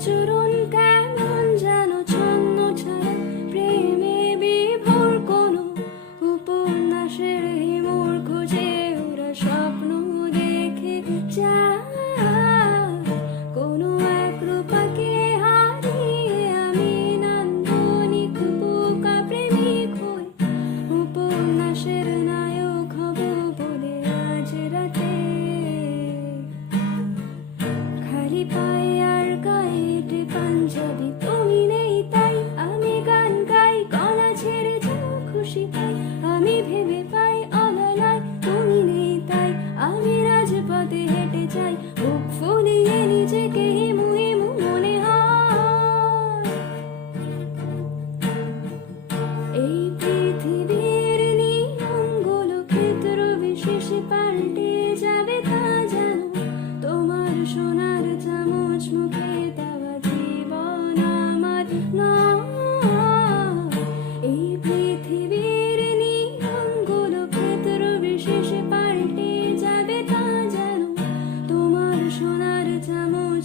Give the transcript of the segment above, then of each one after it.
আচরণ কেমন বিশেষে পাল্টে যাবে তা জানো। তোমার সোনার চামচ মুখে এই পৃথিবীর ক্ষেত্র বিশেষে পাল্টে যাবে তা জানো। তোমার সোনার চামচ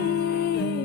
see.